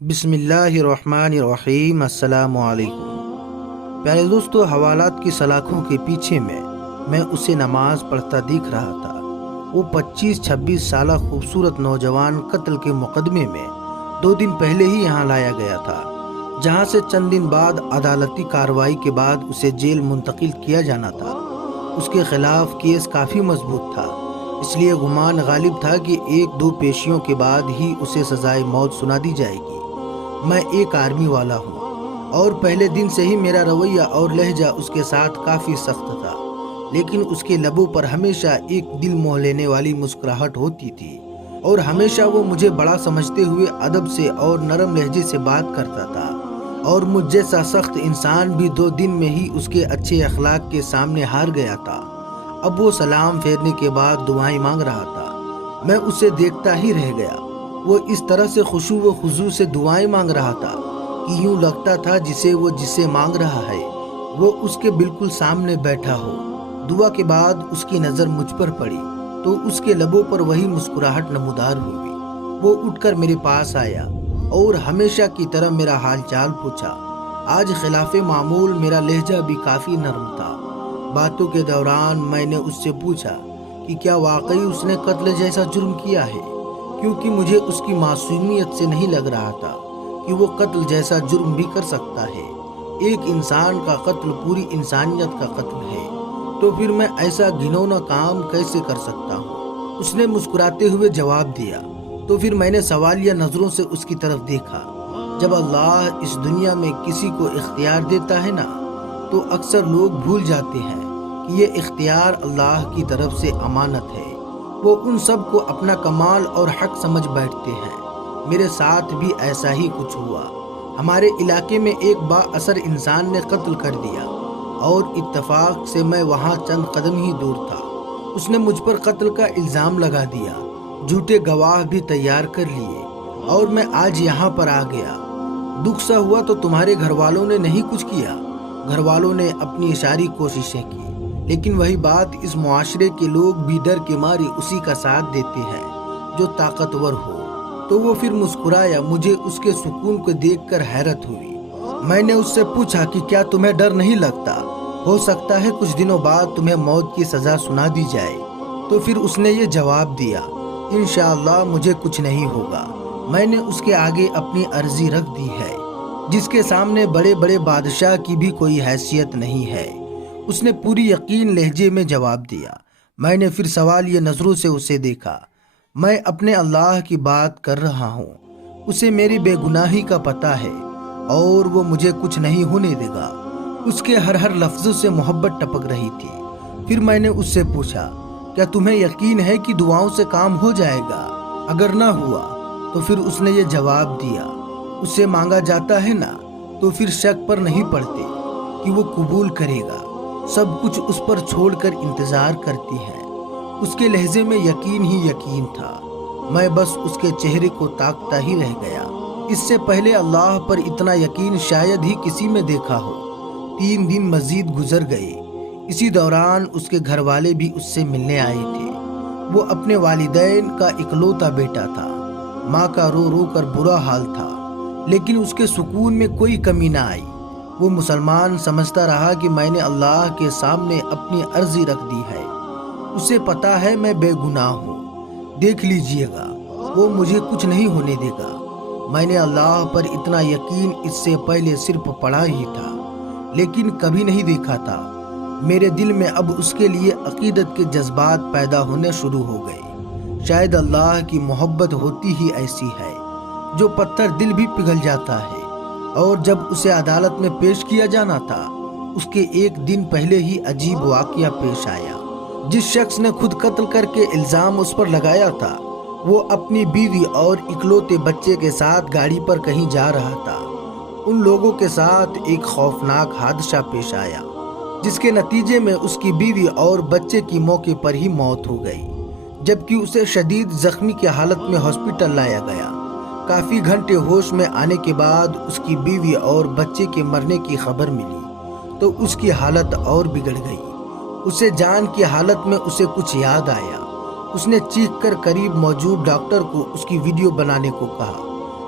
بسم اللہ الرحمن الرحیم۔ السلام علیکم پیارے دوستو، حوالات کی سلاخوں کے پیچھے میں اسے نماز پڑھتا دیکھ رہا تھا۔ وہ 25-26 سالہ خوبصورت نوجوان قتل کے مقدمے میں 2 دن پہلے ہی یہاں لایا گیا تھا، جہاں سے چند دن بعد عدالتی کارروائی کے بعد اسے جیل منتقل کیا جانا تھا۔ اس کے خلاف کیس کافی مضبوط تھا، اس لیے گمان غالب تھا کہ 1-2 پیشیوں کے بعد ہی اسے سزائے موت سنا دی جائے گی۔ میں ایک آرمی والا ہوں اور پہلے دن سے ہی میرا رویہ اور لہجہ اس کے ساتھ کافی سخت تھا، لیکن اس کے لبوں پر ہمیشہ ایک دل موہ لینے والی مسکراہٹ ہوتی تھی، اور ہمیشہ وہ مجھے بڑا سمجھتے ہوئے ادب سے اور نرم لہجے سے بات کرتا تھا، اور مجھ جیسا سخت انسان بھی 2 دن میں ہی اس کے اچھے اخلاق کے سامنے ہار گیا تھا۔ اب وہ سلام پھیرنے کے بعد دعائیں مانگ رہا تھا۔ میں اسے دیکھتا ہی رہ گیا۔ وہ اس طرح سے خشوع و خضوع سے دعائیں مانگ رہا تھا کہ یوں لگتا تھا جسے مانگ رہا ہے وہ اس کے بالکل سامنے بیٹھا ہو۔ دعا کے بعد اس کی نظر مجھ پر پڑی تو اس کے لبوں پر وہی مسکراہٹ نمودار ہوئی۔ وہ اٹھ کر میرے پاس آیا اور ہمیشہ کی طرح میرا حال چال پوچھا۔ آج خلاف معمول میرا لہجہ بھی کافی نرم تھا۔ باتوں کے دوران میں نے اس سے پوچھا کہ کیا واقعی اس نے قتل جیسا جرم کیا ہے، کیونکہ مجھے اس کی معصومیت سے نہیں لگ رہا تھا کہ وہ قتل جیسا جرم بھی کر سکتا ہے۔ ایک انسان کا قتل پوری انسانیت کا قتل ہے، تو پھر میں ایسا گھنونا کام کیسے کر سکتا ہوں؟ اس نے مسکراتے ہوئے جواب دیا۔ تو پھر میں نے سوالیہ نظروں سے اس کی طرف دیکھا۔ جب اللہ اس دنیا میں کسی کو اختیار دیتا ہے نا، تو اکثر لوگ بھول جاتے ہیں کہ یہ اختیار اللہ کی طرف سے امانت ہے۔ وہ ان سب کو اپنا کمال اور حق سمجھ بیٹھتے ہیں۔ میرے ساتھ بھی ایسا ہی کچھ ہوا۔ ہمارے علاقے میں ایک با اثر انسان نے قتل کر دیا، اور اتفاق سے میں وہاں چند قدم ہی دور تھا۔ اس نے مجھ پر قتل کا الزام لگا دیا، جھوٹے گواہ بھی تیار کر لیے، اور میں آج یہاں پر آ گیا۔ دکھ سا ہوا تو تمہارے گھر والوں نے نہیں کچھ کیا؟ گھر والوں نے اپنی اشاری کوششیں کی، لیکن وہی بات، اس معاشرے کے لوگ بھی ڈر کے مارے اسی کا ساتھ دیتے ہیں جو طاقتور ہو۔ تو وہ پھر مسکرایا۔ مجھے اس کے سکون کو دیکھ کر حیرت ہوئی۔ میں نے اس سے پوچھا کہ کیا تمہیں ڈر نہیں لگتا؟ ہو سکتا ہے کچھ دنوں بعد تمہیں موت کی سزا سنا دی جائے۔ تو پھر اس نے یہ جواب دیا، انشاءاللہ مجھے کچھ نہیں ہوگا۔ میں نے اس کے آگے اپنی عرضی رکھ دی ہے، جس کے سامنے بڑے بڑے بادشاہ کی بھی کوئی حیثیت نہیں ہے۔ اس نے پوری یقین لہجے میں جواب دیا۔ میں نے پھر سوالیہ نظروں سے اسے دیکھا۔ میں اپنے اللہ کی بات کر رہا ہوں، اسے میری بے گناہی کا پتہ ہے، اور وہ مجھے کچھ نہیں ہونے دے گا۔ اس کے ہر لفظ سے محبت ٹپک رہی تھی۔ پھر میں نے اس سے پوچھا، کیا تمہیں یقین ہے کہ دعاؤں سے کام ہو جائے گا؟ اگر نہ ہوا تو پھر اس نے یہ جواب دیا، اس سے مانگا جاتا ہے نا، تو پھر شک پر نہیں پڑتے کہ وہ قبول کرے گا۔ سب کچھ اس پر چھوڑ کر انتظار کرتی ہیں۔ اس کے لہجے میں یقین ہی یقین تھا۔ میں بس اس کے چہرے کو تاکتا ہی رہ گیا۔ اس سے پہلے اللہ پر اتنا یقین شاید ہی کسی میں دیکھا ہو۔ 3 دن مزید گزر گئے۔ اسی دوران اس کے گھر والے بھی اس سے ملنے آئے تھے۔ وہ اپنے والدین کا اکلوتا بیٹا تھا۔ ماں کا رو رو کر برا حال تھا، لیکن اس کے سکون میں کوئی کمی نہ آئی۔ وہ مسلمان سمجھتا رہا کہ میں نے اللہ کے سامنے اپنی عرضی رکھ دی ہے۔ اسے پتا ہے میں بے گناہ ہوں۔ دیکھ لیجئے گا، وہ مجھے کچھ نہیں ہونے دے گا۔ میں نے اللہ پر اتنا یقین اس سے پہلے صرف پڑھا ہی تھا، لیکن کبھی نہیں دیکھا تھا۔ میرے دل میں اب اس کے لیے عقیدت کے جذبات پیدا ہونے شروع ہو گئے۔ شاید اللہ کی محبت ہوتی ہی ایسی ہے، جو پتھر دل بھی پگھل جاتا ہے۔ اور جب اسے عدالت میں پیش کیا جانا تھا، اس کے 1 دن پہلے ہی عجیب واقعہ پیش آیا۔ جس شخص نے خود قتل کر کے الزام اس پر لگایا تھا، وہ اپنی بیوی اور اکلوتے بچے کے ساتھ گاڑی پر کہیں جا رہا تھا۔ ان لوگوں کے ساتھ ایک خوفناک حادثہ پیش آیا، جس کے نتیجے میں اس کی بیوی اور بچے کی موقع پر ہی موت ہو گئی، جبکہ اسے شدید زخمی کی حالت میں ہاسپٹل لایا گیا۔ کافی گھنٹے ہوش میں آنے کے بعد اس کی بیوی اور بچے کے مرنے کی خبر ملی تو اس کی حالت اور بگڑ گئی۔ اسے جان کی حالت میں اسے کچھ یاد آیا۔ اس نے چیخ کر قریب موجود ڈاکٹر کو اس کی ویڈیو بنانے کو کہا۔